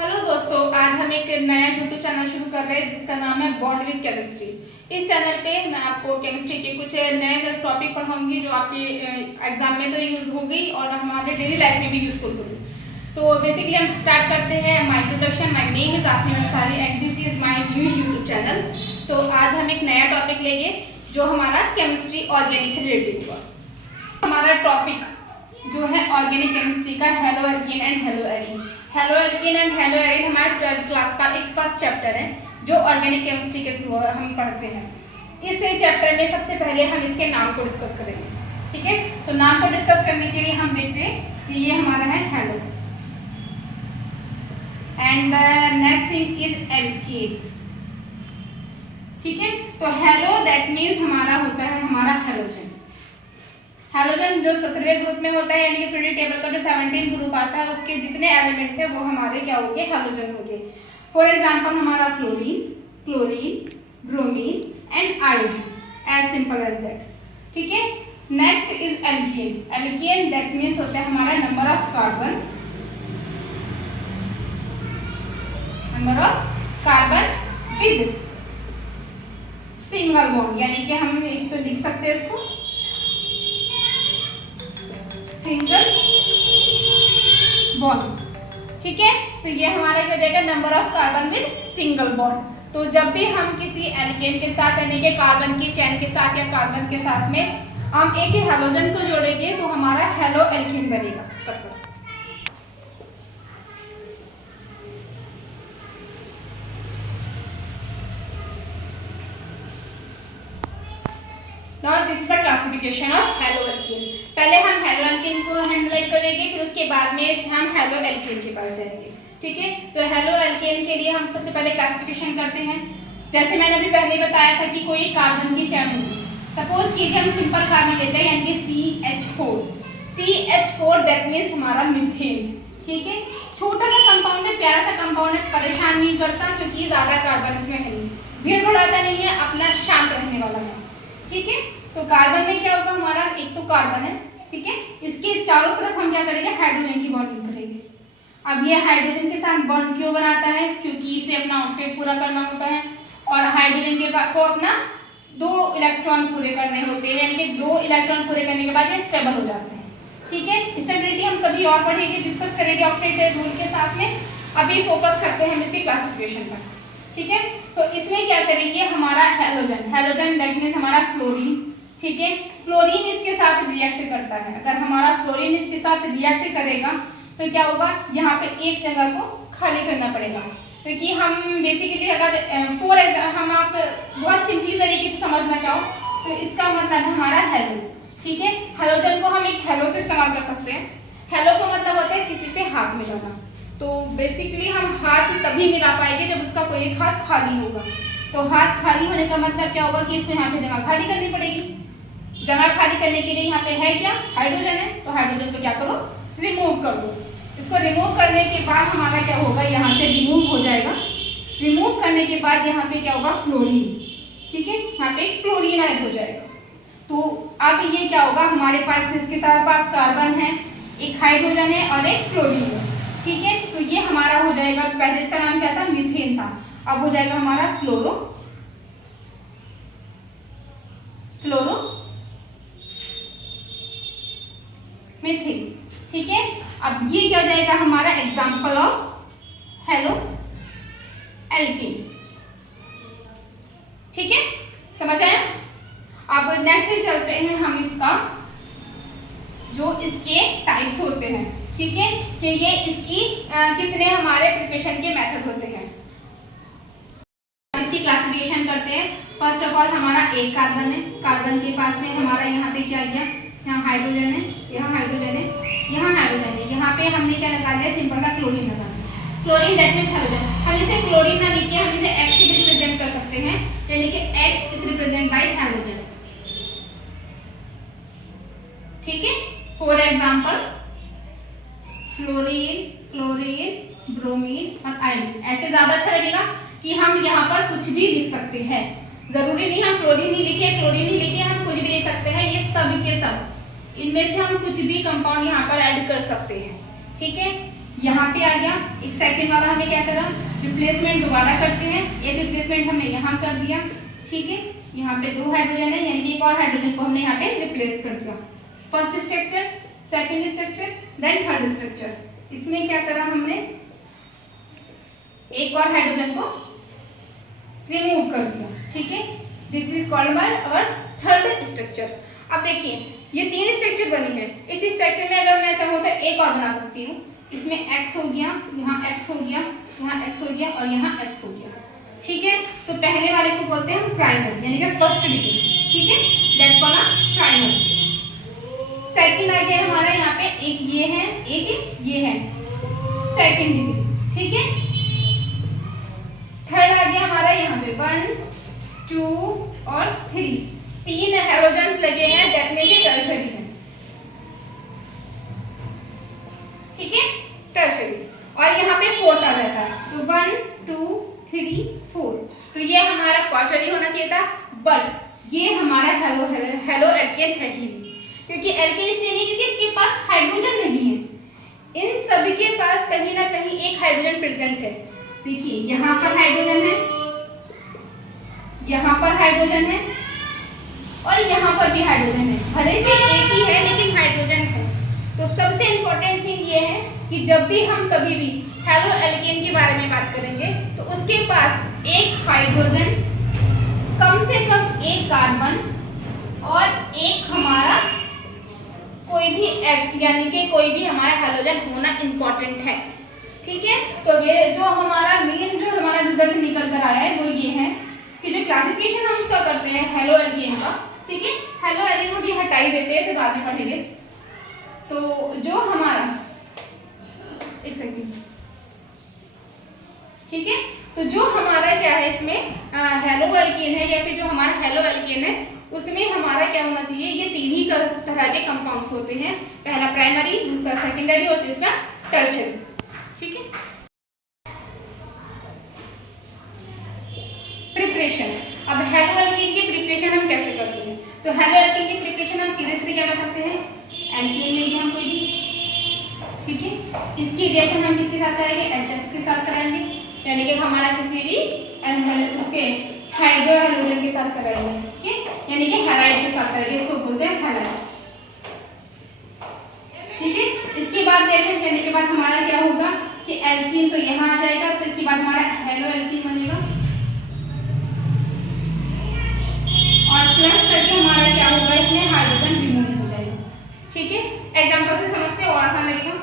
Hello दोस्तों, आज हम एक नया यूट्यूब चैनल शुरू कर रहे हैं जिसका नाम है बॉन्ड विद केमिस्ट्री। इस चैनल पे मैं आपको केमिस्ट्री के कुछ नए टॉपिक पढ़ाऊंगी जो आपके एग्जाम में तो यूज होगी और हमारे डेली लाइफ में भी यूजफुल होगी। तो बेसिकली हम स्टार्ट करते हैं my introduction. My name is Afreen Ansari and this is my new YouTube channel. तो आज हम एक नया टॉपिक लेंगे जो हमारा केमिस्ट्री ऑर्गेनिक से रिलेटेड हुआ। हमारा टॉपिक जो है ऑर्गेनिक केमिस्ट्री का hello alkene and hello arene. Hello alkene and hello arene हमारा 12th क्लास का एक फर्स्ट चैप्टर है जो ऑर्गेनिक केमिस्ट्री के थ्रू हम पढ़ते हैं। इस चैप्टर में सबसे पहले हम इसके नाम को डिस्कस करेंगे, ठीक है। तो नाम को डिस्कस करने के लिए हम देखते हैं कि ये हमारा है hello and the next thing is alkene, ठीक है। तो हेलो दैट मीन्स हमारा होता है हमारा हेलोजन। हेलोजन जो 17वें ग्रुप में होता है, यानी कि पीरियडिक टेबल का जो 17 ग्रुप आता है उसके जितने एलिमेंट है वो हमारे क्या हो गए, हेलोजन हो गए। फॉर एग्जांपल हमारा fluorine, chlorine, bromine and iodine, as simple as that, ठीक है। Next is alkene. Alkene that means होता है हमारा number of carbon, number of carbon with single bond, यानी कि हम इस तो लिख सकते हैं इसको सिंगल बॉन्ड, ठीक है। तो ये हमारा क्या हो जाएगा, number of carbon with single bond. तो जब भी हम किसी एल्केन के साथ यानी कि कार्बन की चेन के साथ या कार्बन के साथ में हम एक ही हेलोजन को जोड़ेंगे तो हमारा हेलो एल्केन बनेगा। Now this is the classification of haloalkene. पहले हम हेलोएल्कीन को हैंडल करेंगे, फिर उसके बाद में हम हेलोएल्कीन के पास जाएंगे, ठीक है। तो हेलोएल्कीन के लिए हम सबसे पहले क्लासिफिकेशन करते हैं। जैसे मैंने अभी पहले बताया था कि कोई कार्बन की चेन होगी, सपोज कीजिए हम सिंपल कार्बन लेते हैं यानी कि CH4 दैट मीन्स हमारा मीथेन, ठीक है। छोटा सा कंपाउंड है, प्यारा सा कंपाउंड है, परेशान नहीं करता क्योंकि ज्यादा कार्बन इसमें है नहीं, भीड़ भड़ाता नहीं है, अपना शांत रहने वाला है, ठीक है। तो कार्बन में क्या होगा, हमारा एक तो कार्बन है, ठीक है, इसके चारों तरफ हम क्या करेंगे, हाइड्रोजन की बॉन्डिंग करेंगे। अब ये हाइड्रोजन के साथ बॉन्ड क्यों बनाता है, क्योंकि इसे अपना ऑक्टेट पूरा करना होता है और हाइड्रोजन के बाद को अपना 2 इलेक्ट्रॉन पूरे करने होते हैं, यानी कि 2 इलेक्ट्रॉन पूरे करने के बाद ये स्टेबल हो जाते हैं, ठीक है। स्टेबिलिटी हम कभी और पढ़ेंगे, डिस्कस करेंगे ऑक्टेट रूल के साथ में। अभी फोकस करते हैं हम इसकी क्लासिफिकेशन पर, ठीक है। तो इसमें क्या करेंगे, हमारा हेलोजन दैट मीन्स हमारा फ्लोरीन, ठीक है। फ्लोरीन इसके साथ रिएक्ट करता है। अगर हमारा फ्लोरीन इसके साथ रिएक्ट करेगा तो क्या होगा, यहाँ पे एक जगह को खाली करना पड़ेगा, क्योंकि हम बेसिकली अगर हम आप बहुत सिंपली तरीके से समझना चाहो तो इसका मतलब है हमारा हेलो, ठीक है। हेलोजन को हम एक हेलो से इस्तेमाल कर सकते हैं। हेलो का मतलब होता है किसी से हाथ मिलाना। तो बेसिकली हम हाथ तभी मिला पाएंगे जब उसका कोई एक हाथ खाली होगा। तो हाथ खाली होने का मतलब क्या होगा कि इसको यहाँ पे जगह खाली करनी पड़ेगी। जगह खाली करने के लिए यहाँ पे है क्या, हाइड्रोजन है, तो हाइड्रोजन को क्या करो, रिमूव कर दो। इसको रिमूव करने के बाद हमारा क्या होगा, यहाँ से रिमूव हो जाएगा। रिमूव करने के बाद यहाँ पे क्या होगा, फ्लोरीन, ठीक है, यहाँ पे फ्लोरीन ऐड हो जाएगा। तो अब ये क्या होगा, हमारे पास इसके साथ पास कार्बन है, एक हाइड्रोजन है और एक फ्लोरीन है, ठीक है। तो ये हमारा हो जाएगा, पहले इसका नाम क्या था, मीथेन था, अब हो जाएगा हमारा फ्लोरो मीथेन, ठीक है। अब ये क्या हो जाएगा, हमारा एग्जाम्पल ऑफ हेलो एल्कीन, ठीक है, समझ आया। अब नेक्स्ट चलते हैं हम इसका जो इसके टाइप्स होते हैं, ठीक है, कि ये इसकी कितने हमारे प्रिपरेशन के मेथड होते हैं। इसकी क्लासिफिकेशन करते हैं। फर्स्ट ऑफ ऑल हमारा एक कार्बन है, कार्बन के पास में हमारा यहाँ पे क्या गया, यहाँ हाइड्रोजन है, यहाँ हाइड्रोजन है, यहाँ हाइड्रोजन है, यहाँ पे हमने क्या लगा दिया, सिंपल का क्लोरीन लगा दिया। Chlorine that means hydrogen. हम इसे क्लोरीन ना लिख के हम इसे X से रिप्रेजेंट कर सकते हैं, यानी कि X is represent by hydrogen, ठीक है। For example fluorine, chlorine, bromine और आयोडीन। ऐसे ज्यादा अच्छा लगेगा कि हम यहाँ पर कुछ भी लिख सकते हैं, जरूरी नहीं हम क्लोरीन ही लिखे, क्लोरीन ही लिखे, हम कुछ भी लिख सकते हैं। ये सब के सब इनमें से हम कुछ भी कंपाउंड यहाँ पर ऐड कर सकते हैं, ठीक है। यहाँ पे आ गया एक सेकंड वाला हमने क्या करा, रिप्लेसमेंट दोबारा करते हैं। एक रिप्लेसमेंट हमने यहाँ कर दिया, ठीक है, यहाँ पे 2 हाइड्रोजन है, यानी कि एक और हाइड्रोजन को हमने यहाँ पे रिप्लेस कर दिया। First structure, second structure, then third structure. इसमें क्या करा हमने, एक और हाइड्रोजन को रिमूव कर दिया, ठीक है। This is called by our third structure. अब देखिए ये 3 स्ट्रक्चर बनी है, इस स्ट्रक्चर में अगर मैं चाहूँ तो एक और बना सकती हूँ। इसमें x हो गया, यहाँ x हो गया, यहाँ x हो गया और यहाँ x हो गया, ठीक है। तो पहले वाले को बोलते हैं प्राइमर, यानी कि फर्स्ट डिग्री, ठीक है, दैट कॉल्ड प्राइमर। सेकंड आ गया हमारा यहाँ पे, एक ये है, एक ये है, सेकंड डिग्री, ठीक है। थर्ड आ गया हमारा यहाँ पे 1 2 और 3, 3 हाइड्रोजन्स लगे हैं, दैट मींस ये टर्शियरी है, ठीक है, टर्शियरी। और यहाँ पे फोर्थ आ जाता है, तो 1 2 3 4, तो ये हमारा क्वार्टरी होना चाहिए था, बट ये हमारा हेलो एल्केन है ही नहीं, क्योंकि एल्केन इसलिए नहीं क्योंकि इसके पास हाइड्रोजन नहीं है। इन सभी के पास कहीं ना कहीं एक हाइड्रोजन प्रेजेंट है। देखिए यहाँ पर हाइड्रोजन है, यहाँ पर हाइड्रोजन है और यहाँ पर भी हाइड्रोजन है, भले से एक ही है लेकिन हाइड्रोजन है। तो सबसे इंपॉर्टेंट थिंग ये है कि जब भी हम कभी भी हेलो एल्केन के बारे में बात करेंगे तो उसके पास एक हाइड्रोजन, कम से कम एक कार्बन और एक हमारा कोई भी X, यानी कि कोई भी हमारा हैलोजन होना इंपॉर्टेंट है, ठीक है। तो ये जो हमारा मेन जो हमारा रिजल्ट निकल कर आया है वो ये है कि जो क्लासिफिकेशन हम उसका करते हैं हेलो एल्केन का, ठीक है, हेलो एल्केन को भी हटाई देते हैं, इसे बाद में पढ़ेंगे। तो जो हमारा, एक सेकंड, ठीक है, तो जो हमारा क्या है इसमें हेलो एल्केन है या फिर जो हमारा हेलो एल्केन है उसमें हमारा क्या होना चाहिए, ये 3 ही तरह के कंपाउंड्स होते हैं, पहला प्राइमरी, दूसरा सेकेंडरी और तीसरा टर्शियरी, ठीक है। प्रिपरेशन, अब हेलो एल्केन की प्रिपरेशन हम कैसे करते हैं, तो हेलो एल्केन की प्रिपरेशन हम सीधे सीधे क्या कर सकते हैं, एल्केन लेंगे हम कोई भी, ठीक है, इसकी रिएक्शन हम किसके साथ कराएंगे, HX के साथ कराएंगे, यानी कि हमारा किसी भी उसके हाइड्रो हैलोजन के साथ कराएंगे, ठीक है, यानी कि हैलाइड के साथ कराएंगे, इसको बोलते हैं हैलाइड, ठीक है। इसके बाद रिएक्शन करने के बाद हमारा क्या होगा कि एल्कीन तो यहाँ आ जाएगा, तो इसके बाद हमारा हेलो एल्कीन बनेगा और प्लस करके हमारा क्या होगा, इसमें हाइड्रोजन रिमूव हो जाएगा, ठीक है। एग्जांपल से समझते हैं और आसान लगेगा।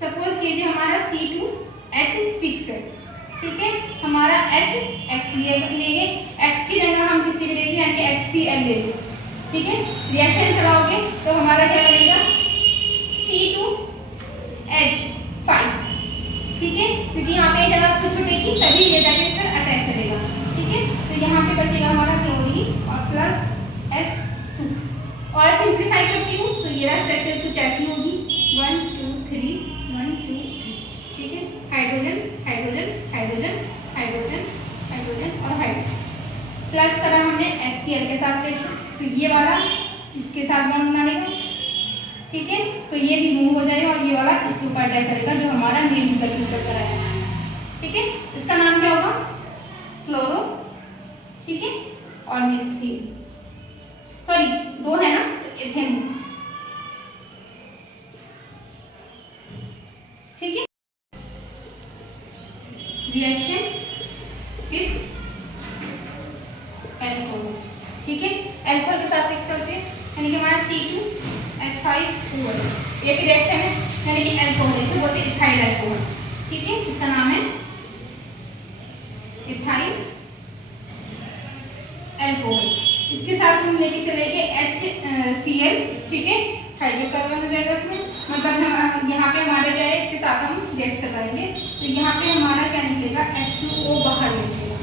सपोज कीजिए हमारा C2H6 है, ठीक है, हमारा HX लेंगे, X की जगह हम किसी भी लेंगे, यानी कि HCl लेंगे, ठीक है। रिएक्शन कराओगे तो हमारा क्या बनेगा C2H5, ठीक है, क्योंकि यहाँ पे जगह कुछ छूटेगी तभी ये जाके इस पर अटैक करेगा, ठीक है। तो यहाँ पे बचेगा हमारा क्लोरीन और प्लस H2, और सिंप्लीफाई करती हूँ तो ये रहा स्ट्रक्चर कुछ ऐसी होगी 1 2 3 1 2 3, ठीक है, hydrogen hydrogen hydrogen hydrogen hydrogen और हाइड्रोजन, प्लस करा हमने HCl के साथ रिएक्शन, तो ये वाला इसके साथ बॉन्ड बना लेगा, ठीक है, तो ये रिमूव हो जाएगा और ये वाला इसके ऊपर अटैक करेगा, जो हमारा मेन रिजल्ट निकल कर आया है, ठीक है। इसका नाम क्या होगा, क्लोरो, ठीक है, और मिथेन, सॉरी 2 है ना, तो एथेन, ठीक है। रिएक्शन विद एल्कोहल, ठीक है, एल्कोहल के साथ एक चलते हैं, यानी कि हमारा C2H5OH, एक रिएक्शन है, यानी कि एल्कोहल, इसे बोलते हैं इथाइल एल्कोहल, ठीक है, इसका नाम है इथाइल एल्कोहल। इसके साथ हम लेके चलेंगे HCl, ठीक है, हाइड्रोकार्बन हो जाएगा इसमें, मतलब हम यहाँ पे हमारे क्या है, इसके साथ हम रिएक्ट करवाएंगे, तो यहाँ पे हमारा क्या निकलेगा, H2O बाहर निकलेगा,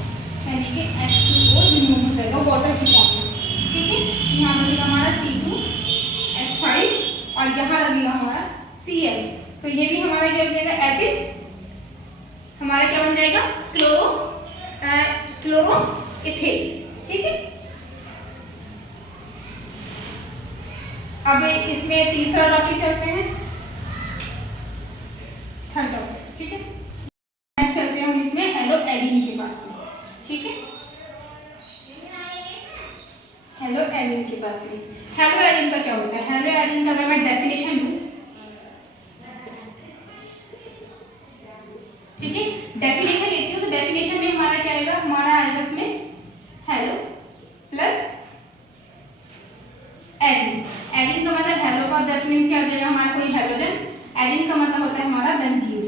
यानी कि H2O रिमूव हो जाएगा वाटर की फॉर्म में, ठीक है। यहाँ लगेगा हमारा C2H5 और यहाँ लगेगा हमारा Cl, तो ये भी हमारा क्या बन जाएगा, एथिल, हमारा क्या बन जाएगा, क्लोरो इथेन, ठीक है। अब इसमें तीसरा टॉपिक चलते हैं, थर्ड टॉपिक, ठीक है। ठीक है। हेलो एरिन के पास में हेलो एरिन का क्या होता है? हेलो एरिन का अगर मैं डेफिनेशन दूं, ठीक है, डेफिनेशन लेती हूँ तो डेफिनेशन में हमारा क्या आएगा? हमारा आएगा इसमें हेलो प्लस एरिन। एरिन का मतलब हेलो का डेफिनेशन क्या हो जाएगा? हमारा कोई हेलोजन। एरिन का मतलब होता है हमारा बेंजीन,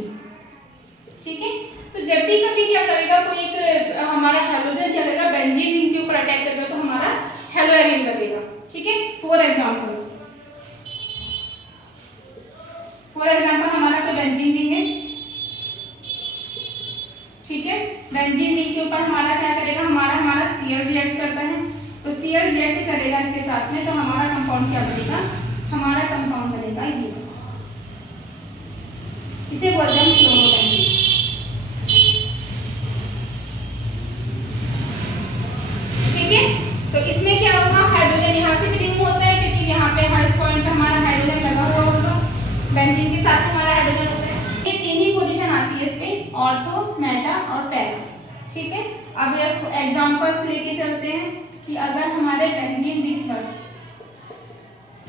ठीक है। तो जब भी कभी क्या करेगा कोई एक हमारा हेलोजन क्या करेगा? बेंजीन के ऊपर अटैक करेगा तो हमारा हेलो एरिन लगेगा, ठीक है। फॉर एग्जांपल हमारा कोई बेंजीन लेंगे, ठीक है। बेंजीन रिंग के ऊपर हमारा क्या करेगा? हमारा Cl रिएक्ट करता है, तो Cl रिएक्ट करेगा इसके साथ में, तो हमारा कंपाउंड क्या बनेगा? हमारा कंपाउंड बनेगा ये, इसे बोलते हैं क्लोरोबेंजीन, ठीक है। तो इसमें क्या होगा? हाइड्रोजन यहाँ से भी रिमूव होता है क्योंकि यहाँ पे हर पॉइंट पे हमारा हाइड्रोजन लगा हुआ होगा, बेंजीन के साथ हमारा हाइड्रोजन होता है। ये तीन ही पोजीशन आती है इसमें, ऑर्थो, मेटा और पैरा, ठीक है। अब ये एग्जांपल्स लेके चलते हैं कि अगर हमारे बेंजीन रिंग पर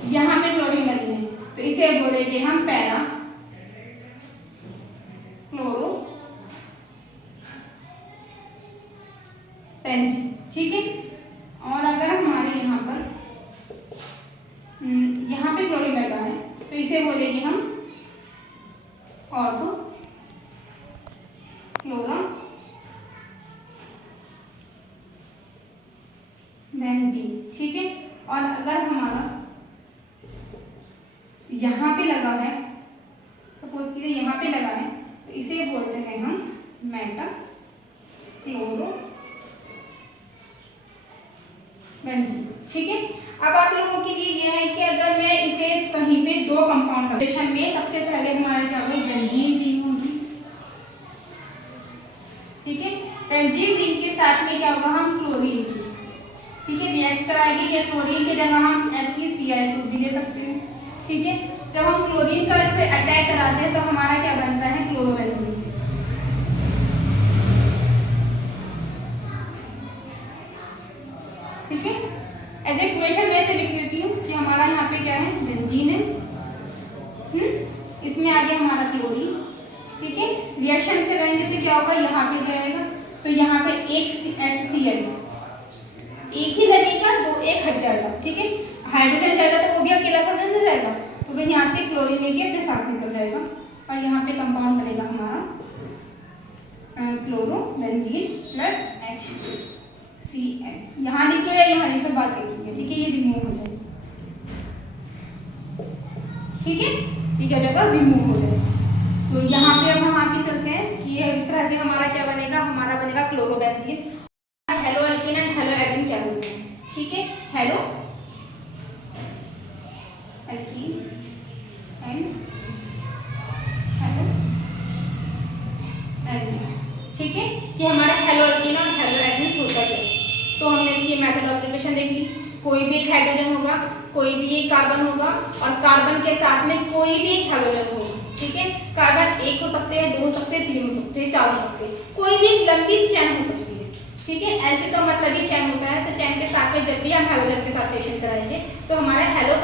यहाँ पे क्लोरीन लगी है तो इसे बोलेंगे हम पैरा क्लोरो बेंजीन, ठीक है। और अगर हमारे यहाँ पे क्लोरीन लगा है तो इसे बोलेंगे हम ऑर्थो क्लोरो बेंजीन, ठीक है। और अगर हमारा यहाँ पे लगा है, सपोज कीजिए यहाँ पे लगा है, तो इसे बोलते हैं हम मेटा क्लोरो बेंजीन, ठीक है। अब आप लोगों के लिए यह है कि अगर मैं इसे कहीं पे दो कंपाउंड रिलेशन में, सबसे पहले हमारे क्या होगा? बेंजीन रिंग होगी, ठीक है। बेंजीन रिंग के साथ में क्या होगा? हम क्लोरीन की, ठीक है, रिएक्ट कराएगी कि क्लोरीन की जगह हम FeCl2 भी ले सकते हैं, ठीक है। जब हम क्लोरीन का इस पे अटैक कराते हैं तो हमारा क्या बनता है? क्लोरोबेंजीन, ठीक है। एज ए इक्वेशन में से लिख देती हूँ कि हमारा यहाँ पे क्या है? बेंजीन है, इसमें आ गया हमारा क्लोरीन, ठीक है। रिएक्शन करेंगे तो क्या होगा? यहाँ पे जाएगा तो यहाँ पे एक HCl एक ही लगेगा, दो एक हट जाएगा, ठीक है। हाइड्रोजन जाएगा तो वो भी अकेला थोड़ा ना जाएगा, तो वह यहाँ से क्लोरीन लेके अपने साथ निकल जाएगा और यहाँ पे कंपाउंड बनेगा हमारा क्लोरोबेंजीन प्लस HCl। यहाँ लिख लो या यहाँ लिख लो, बात एक ही है, ठीक है। ये रिमूव हो जाएगा, ठीक है, ये क्या हो जाएगा? रिमूव हो जाएगा। तो यहाँ पे अब हम आगे चलते हैं कि ये इस तरह से हमारा क्या बनेगा? हमारा बनेगा chlorobenzene. Hello alkene and hello alkene क्या बोलते हैं, ठीक है। Hello alkene and hello alkene, ठीक है। कि हमारा हेलो एल्कीन और हेलो एल्कीन होता है, तो हमने इसकी मेथड ऑफ प्रिपरेशन देख ली। कोई भी एक हाइड्रोजन होगा, कोई भी एक कार्बन होगा और कार्बन के साथ में कोई भी एक हाइड्रोजन होगा, ठीक है। कार्बन एक हो सकते हैं, दो हो सकते हैं, तीन हो सकते हैं, चार हो सकते हैं, कोई भी एक लंबी चेन हो सकती है, ठीक है। एल्क का मतलब ही चैन होता है, तो चैन के साथ में जब भी हम हेलोजन के साथ रिएक्शन कराएंगे तो हमारा हेलो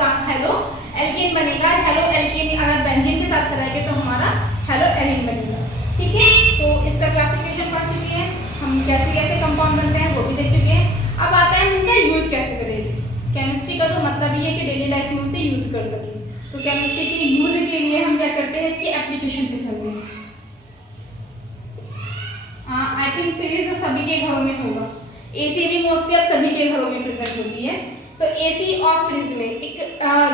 एल्कीन बनेगा। हेलो एल्कीन अगर बेंजीन के साथ कराएंगे तो हमारा हेलो एलिन बनेगा, ठीक है। तो इसका क्लासिफिकेशन पढ़ चुके हैं हम, कैसे कैसे कंपाउंड बनते हैं वो भी देख चुके हैं। अब आता है उनका यूज कैसे करेंगे। केमिस्ट्री का तो मतलब ये है कि डेली लाइफ में उसे यूज कर सकें, तो केमिस्ट्री के यूज के लिए हम क्या करते हैं? इसकी एप्लीकेशन पे चलते हैं। आई थिंक फ्रिज तो सभी के घरों में होगा, एसी भी मोस्टली अब सभी के घरों में प्रेजेंट होती है। तो एसी और फ्रिज में एक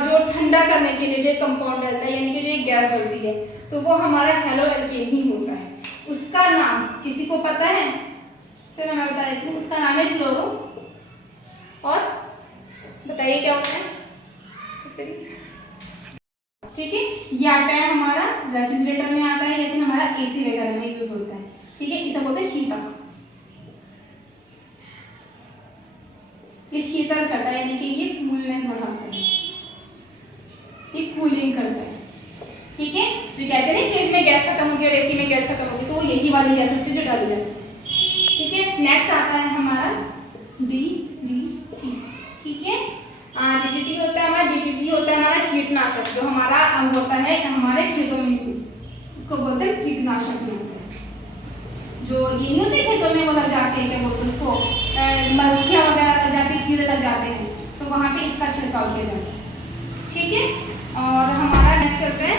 जो ठंडा करने के लिए जो कंपाउंड डलता है, यानी कि जो एक गैस डलती है, तो वो हमारा हेलो एल्केन ही होता है। उसका नाम किसी को पता है? चलो मैं बता देती हूँ, उसका नाम है क्लोरो। और बताइए क्या होता है? ठीक है, ये आता है हमारा रेफ्रिजरेटर में आता है, या फिर हमारा एसी वगैरह में यूज होता है, ठीक है। इसे बोलते हैं शीतक। ये शीतल करता है, यानी कि ये कूलनेस बढ़ाता है, ये कूलिंग करता है, ठीक है। तो कहते हैं फ्रिज में गैस खत्म होगी और एसी में गैस खत्म होगी, तो यही वाली गैस होती है जो डाली जाती है, ठीक है। नेक्स्ट आता है हमारा DDT, ठीक है। DDT होता है हमारा, DDT होता है हमारा कीटनाशक, जो हमारा होता है हमारे खेतों में यूज, इसको बोलते हैं कीटनाशक में होता है। जो ये नहीं होते खेतों में वो लग जाते हैं, क्या बोलते हैं उसको, मक्खियाँ वगैरह लग जाती है, कीड़े लग जाते हैं, तो वहाँ पे इसका छिड़काव किया जाता है, ठीक है। और हमारा नेक्स्ट चलते हैं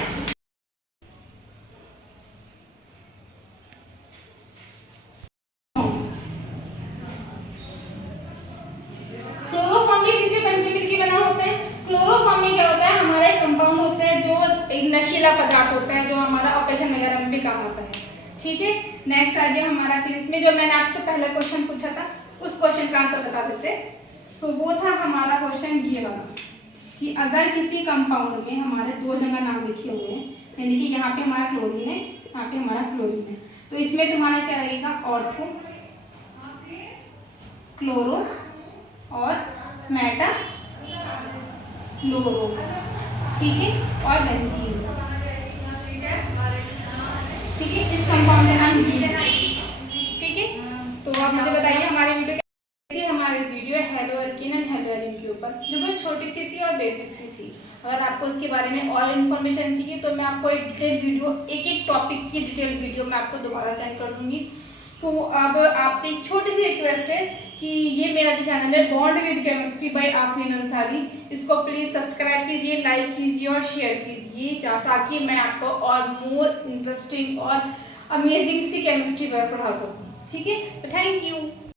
क्लोरोफॉर्म, भी इसी से मिलकर बना होता है। क्लोरोफॉर्म में क्या होता है, हमारे कंपाउंड होते हैं जो एक नशीला पदार्थ होता है, जो हमारा ऑपरेशन वगैरह में भी काम आता है, ठीक है। नेक्स्ट आ गया हमारा, फिर इसमें जो मैंने आपसे पहले क्वेश्चन पूछा था उस क्वेश्चन का आंसर बता देते, तो वो था हमारा क्वेश्चन ये वाला, कि अगर किसी कंपाउंड में हमारे दो जगह नाम लिखे हुए हैं, यानी कि यहाँ पे हमारा क्लोरीन है, यहाँ पे हमारा फ्लोरीन है, तो इसमें तुम्हारा क्या रहेगा, ऑर्थो, क्लोरो और मेटा फ्लोरो, ठीक है, और बेंजीन, ठीक है। इस कंपाउंड का नाम ठीक है। तो आप मुझे बताइए हमारी वीडियो कि हमारी video haloalkane and haloarene के ऊपर जो बहुत छोटी सी थी और बेसिक सी थी। अगर आपको उसके बारे में और इन्फॉर्मेशन चाहिए तो मैं आपको एक डिटेल वीडियो, एक एक टॉपिक की डिटेल वीडियो मैं आपको दोबारा सेंड कर दूंगी। तो अब आपसे एक छोटी सी रिक्वेस्ट है कि ये मेरा जो चैनल है bond with chemistry bye Afreen Ansari, इसको प्लीज़ सब्सक्राइब कीजिए, लाइक कीजिए और शेयर कीजिए, ताकि मैं आपको और मोर इंटरेस्टिंग और अमेजिंग सी केमिस्ट्री पर पढ़ा सकूँ, ठीक है। तो थैंक यू।